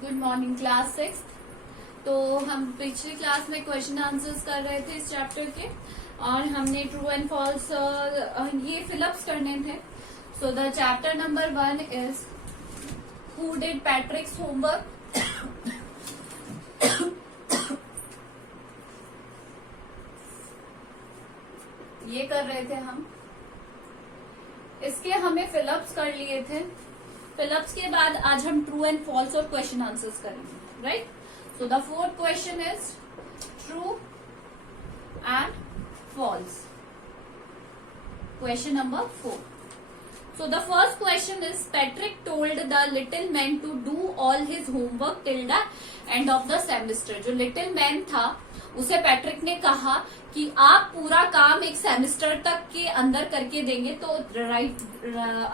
Good morning class 6। तो हम पिछली क्लास में क्वेश्चन आंसर्स कर रहे थे इस चैप्टर के, और हमने ट्रू एंड फॉल्स ये फिलअप्स करने थे। So the chapter number 1 is who did पैट्रिक्स homework. ये कर रहे थे हम, इसके हमें फिलअप्स कर लिए थे। फिलअप्स के बाद आज हम ट्रू एंड फॉल्स और क्वेश्चन आंसर्स करेंगे, right. So the fourth question is true and false. Question number 4। So the first question is Patrick told the little man to do all his homework till the end of the semester। जो little man था उसे Patrick ने कहा कि आप पूरा काम एक सेमेस्टर तक के अंदर करके देंगे, तो right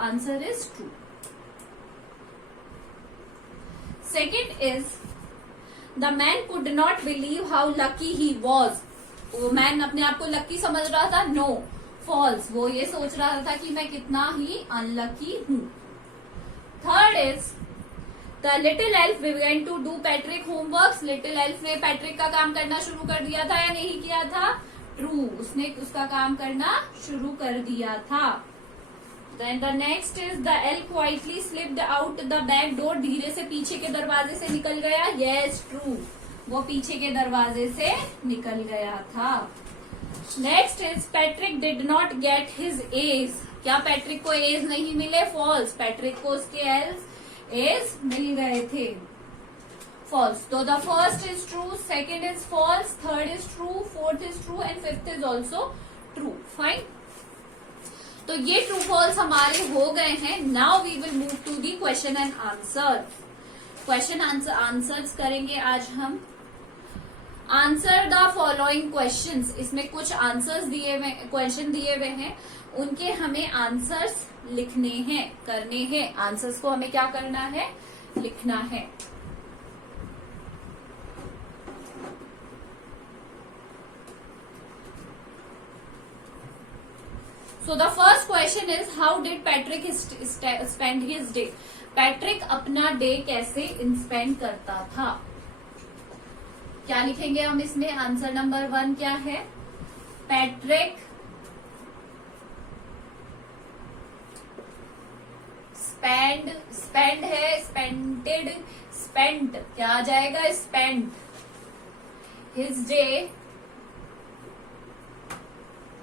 answer is true. Second is the man could not believe how lucky he was. वो मैन अपने आप को लकी समझ रहा था, नो फॉल्स। वो ये सोच रहा था कि मैं कितना ही अनलकी हूं। Third is the little elf begin to do Patrick homework. Little elf ने पैट्रिक का काम करना शुरू कर दिया था या नहीं किया था? ट्रू, उसने उसका काम करना शुरू कर दिया था। Then the next is the elf quietly slipped out the back door। धीरे से पीछे के दरवाजे से निकल गया। Yes, true, वो पीछे के दरवाजे से निकल गया था। Next is Patrick did not get his age. क्या पैट्रिक को एज नहीं मिले? फॉल्स, पैट्रिक को उसके एज मिल गए थे। फॉल्स। तो the first is true, second is false, third is true, fourth is true and fifth is also true. Fine. तो ये ट्रू फॉल्स हमारे हो गए हैं। Now we will move to the question and answer. Question answers करेंगे आज हम। Answer the following questions. इसमें कुछ आंसर्स दिए हुए, क्वेश्चन दिए हुए हैं, उनके हमें आंसर्स लिखने हैं, करने हैं। आंसर्स को हमें क्या करना है? लिखना है। So the first question is how did Patrick spend his day. Patrick अपना डे कैसे स्पेंड करता था? क्या लिखेंगे हम इसमें? आंसर नंबर 1 क्या है? पैट्रिक स्पेंड है, स्पेंटेड, स्पेंट क्या आ जाएगा? Spend his day.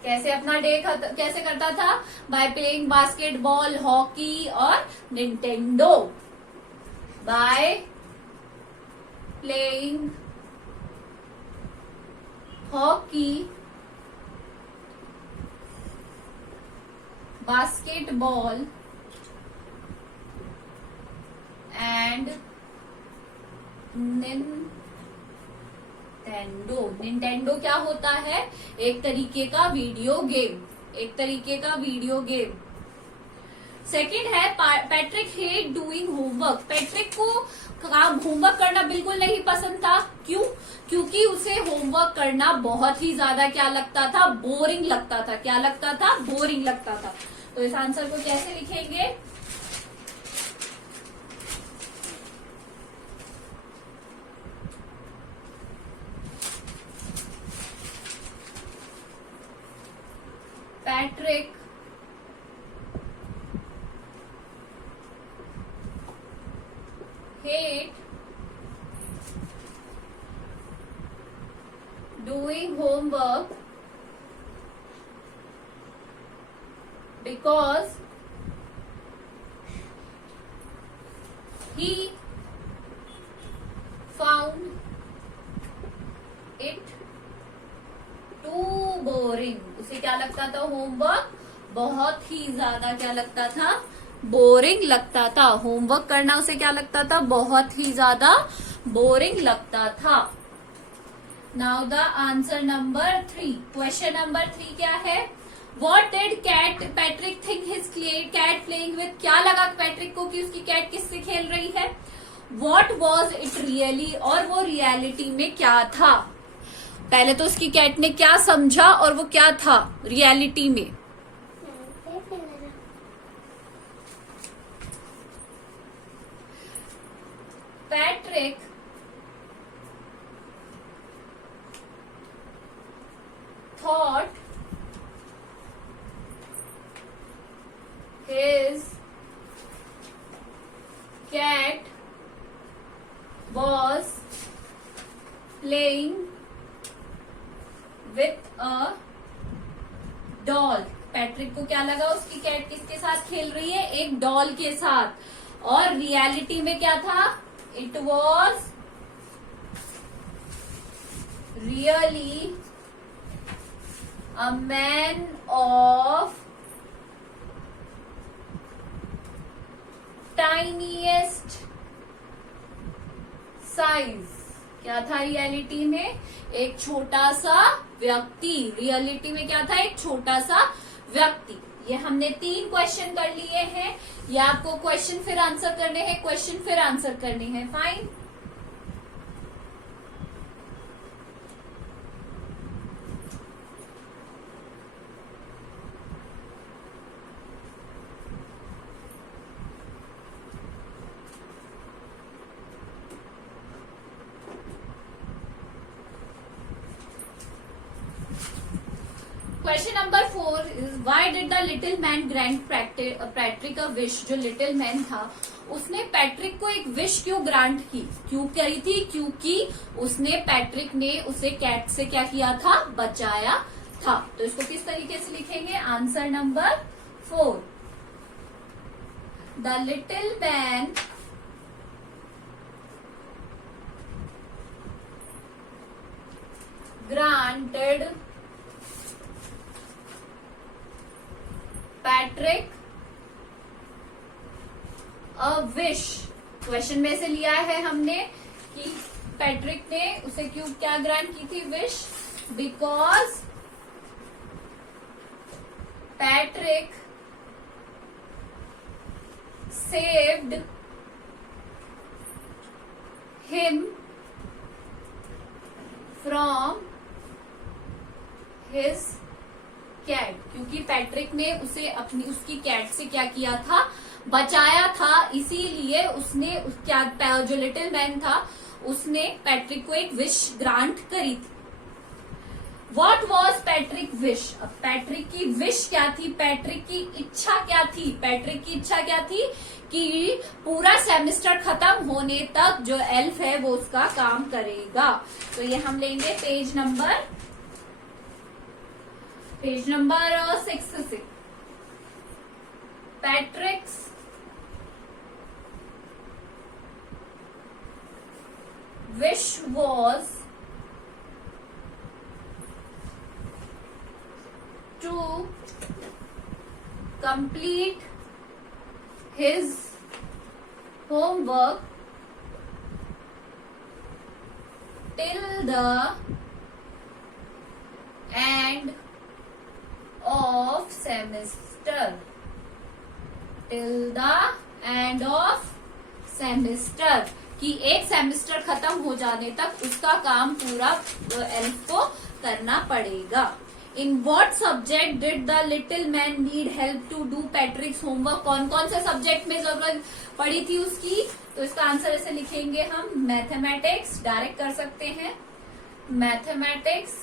कैसे अपना डे कैसे करता था? बाय प्लेइंग बास्केटबॉल, हॉकी और Nintendo. By playing hockey, basketball and Nintendo क्या होता है? एक तरीके का वीडियो गेम, एक तरीके का वीडियो गेम। सेकेंड है Patrick hate doing homework. Patrick को होमवर्क करना बिल्कुल नहीं पसंद था। क्यों? क्योंकि उसे होमवर्क करना बहुत ही ज्यादा क्या लगता था? बोरिंग लगता था। क्या लगता था? बोरिंग लगता था। तो इस आंसर को कैसे लिखेंगे? Patrick hate doing homework because he found it too boring। उसे क्या लगता था? होमवर्क बहुत ही ज्यादा क्या लगता था? बोरिंग लगता था। होमवर्क करना उसे क्या लगता था? बहुत ही ज्यादा बोरिंग लगता था। Now the answer number 3। Question number 3 क्या है? What did Patrick think his cat playing with. क्या लगा पैट्रिक को कि उसकी कैट किससे खेल रही है? वॉट वॉज इट रियली, और वो रियलिटी में क्या था? पहले तो उसकी कैट ने क्या समझा और वो क्या था रियलिटी में? Patrick Patrick thought his cat was playing with a doll. Patrick को क्या लगा, उसकी कैट किसके साथ खेल रही है, एक डॉल के साथ. और रियलिटी में क्या था, it was really a man of tiniest size. क्या था रियलिटी में, एक छोटा सा व्यक्ति. रियलिटी में क्या था, एक छोटा सा व्यक्ति. ये हमने 3 क्वेश्चन कर लिए हैं. ये आपको क्वेश्चन फिर आंसर करने हैं, क्वेश्चन फिर आंसर करने हैं. Fine. Question number 4 is why did the little man grant Patrick a wish. जो लिटिल मैन था उसने पैट्रिक को एक विश क्यों ग्रांट की, क्यों करी थी, क्योंकि पैट्रिक ने उसे कैट से क्या किया था, बचाया था. तो इसको किस तरीके से लिखेंगे, answer number 4. The little man granted Patrick a wish. Question में से लिया है हमने कि पैट्रिक ने उसे क्यों क्या ग्रांट की थी, wish. Because Patrick saved him from his cat. क्योंकि पैट्रिक ने उसे उसकी कैट से क्या किया था, बचाया था. इसीलिए उसने जो लिटिल मैन था उसने पैट्रिक को एक विश ग्रांट करी थी. What was Patrick wish. अब पैट्रिक की विश क्या थी, पैट्रिक की इच्छा क्या थी. पैट्रिक की इच्छा क्या थी कि पूरा सेमेस्टर खत्म होने तक जो एल्फ है वो उसका काम करेगा. तो ये हम लेंगे page number 6. पैट्रिक्स wish was to complete his homework till the end of semester. Till the end of semester. कि एक सेमेस्टर खत्म हो जाने तक उसका काम पूरा एल्फ को करना पड़ेगा. In what subject did the little man need help to do Patrick's homework. कौन कौन से सब्जेक्ट में जरूरत पड़ी थी उसकी, तो इसका आंसर ऐसे लिखेंगे हम, मैथमेटिक्स डायरेक्ट कर सकते हैं, mathematics,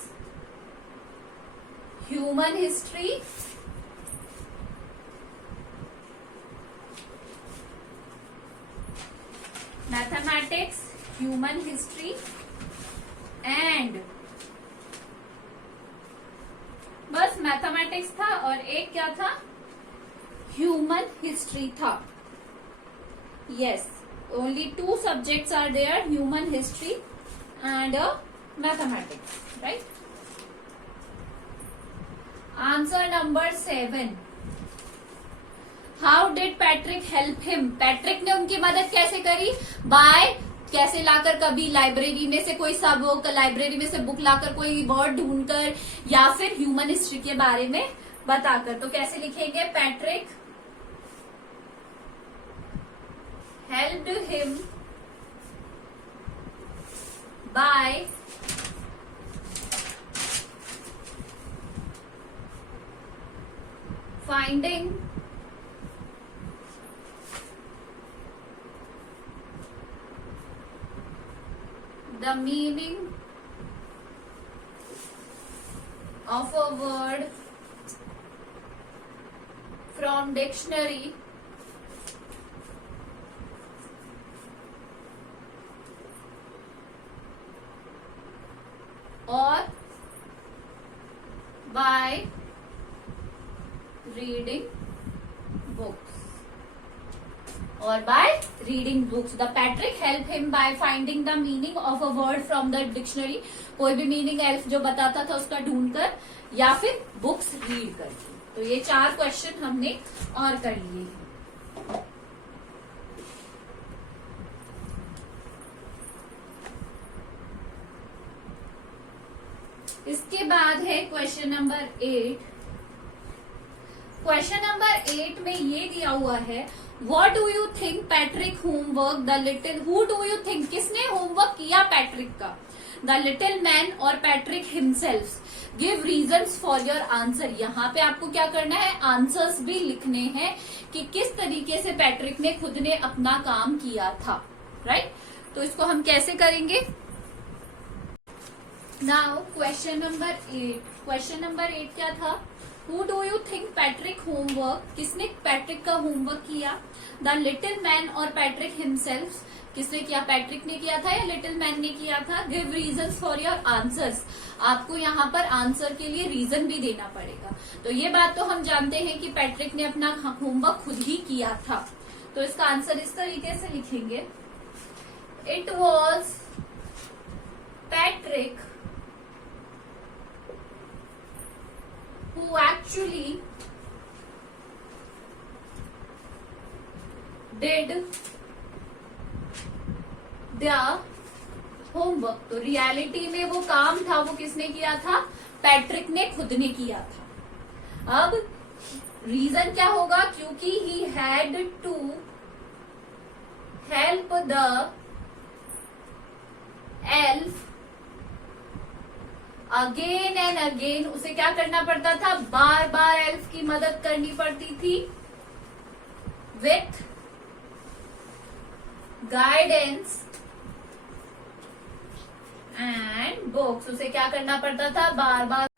human history, mathematics, human history and बस मैथमेटिक्स था और एक क्या था, ह्यूमन हिस्ट्री था. Yes, only 2 subjects are there, human history and mathematics. Right. Answer number 7. How did Patrick help him. Patrick ने उनकी मदद कैसे करी, बाय कैसे लाकर, कभी लाइब्रेरी में से कोई लाइब्रेरी में से बुक लाकर, कोई वर्ड ढूंढकर, या फिर ह्यूमन हिस्ट्री के बारे में बताकर. तो कैसे लिखेंगे, Patrick helped him by finding the meaning of a word from dictionary or by reading books. The Patrick helped him by finding the meaning of a word from the dictionary. कोई भी meaning elf जो बताता था उसका ढूंढकर या फिर books read करके. तो ये 4 क्वेश्चन हमने और कर लिए. इसके बाद है क्वेश्चन नंबर 8. क्वेश्चन नंबर 8 में ये दिया हुआ है, What do you think Patrick homework the little, who do you think, किसने होमवर्क किया पैट्रिक का, द लिटिल मैन और Patrick himself. Give reasons for your answer. यहाँ पे आपको क्या करना है, आंसर्स भी लिखने हैं कि किस तरीके से पैट्रिक ने खुद ने अपना काम किया था. राइट तो इसको हम कैसे करेंगे. Now question number 8. Question number 8 क्या था, Who do you think Patrick homework, किसने पैट्रिक का होमवर्क किया, द लिटिल मैन और पैट्रिक हिमसेल्फ, किसने किया, पैट्रिक ने किया था या लिटिल मैन ने किया था. Give reasons for your answers. आपको यहाँ पर आंसर के लिए रीजन भी देना पड़ेगा. तो ये बात तो हम जानते हैं कि पैट्रिक ने अपना होमवर्क खुद ही किया था. तो इसका आंसर इस तरीके से लिखेंगे, it was Patrick who actually did the homework. तो रियलिटी में वो काम था वो किसने किया था, पैट्रिक ने खुद ने किया था. अब रीजन क्या होगा, क्योंकि he had to help the elf again and again. उसे क्या करना पड़ता था, बार बार एल्फ की मदद करनी पड़ती थी. With guidance and books. उसे क्या करना पड़ता था, बार बार.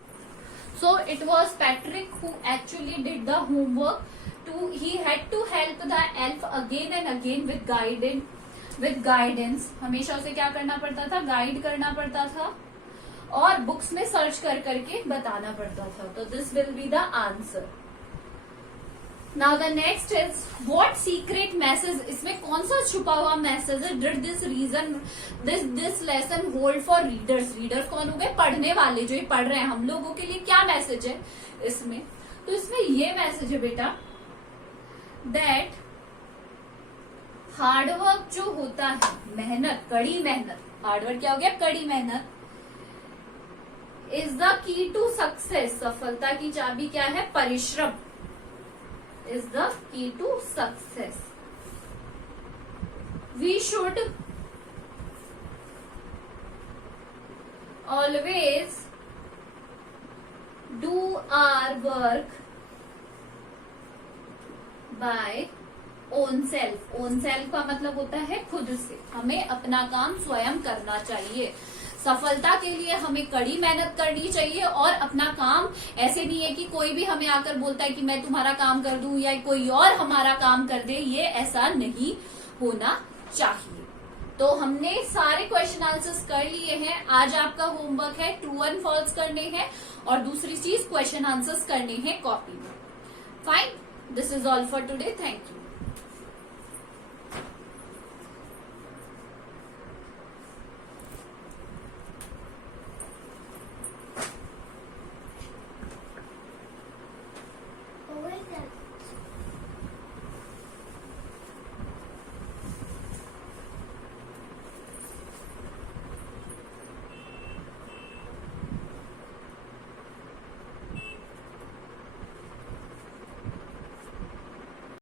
So it was Patrick who actually did the homework. He had to help the elf again and again with guidance. हमेशा उसे क्या करना पड़ता था, गाइड करना पड़ता था और बुक्स में सर्च कर करके बताना पड़ता था. तो this will be the answer. Now the next is what secret message. इसमें कौन सा छुपा हुआ मैसेज है, did this lesson hold for readers. Readers कौन हो गए, पढ़ने वाले, जो ये पढ़ रहे हैं. हम लोगों के लिए क्या मैसेज है इसमें, तो इसमें ये मैसेज है बेटा, दैट हार्डवर्क जो होता है, मेहनत, कड़ी मेहनत. हार्डवर्क क्या हो गया, कड़ी मेहनत. Is the key to success. सफलता की चाबी क्या है, परिश्रम. Is the key to success. We should always do our work by own self. Own self का मतलब होता है खुद से. हमें अपना काम स्वयं करना चाहिए. सफलता के लिए हमें कड़ी मेहनत करनी चाहिए और अपना काम ऐसे नहीं है कि कोई भी हमें आकर बोलता है कि मैं तुम्हारा काम कर दूं या कोई और हमारा काम कर दे. ये ऐसा नहीं होना चाहिए. तो हमने सारे क्वेश्चन आंसर्स कर लिए हैं. आज आपका होमवर्क है ट्रू एंड फॉल्स करने हैं और दूसरी चीज क्वेश्चन आंसर्स करने हैं कॉपी में. Fine, this is all for today. Thank you.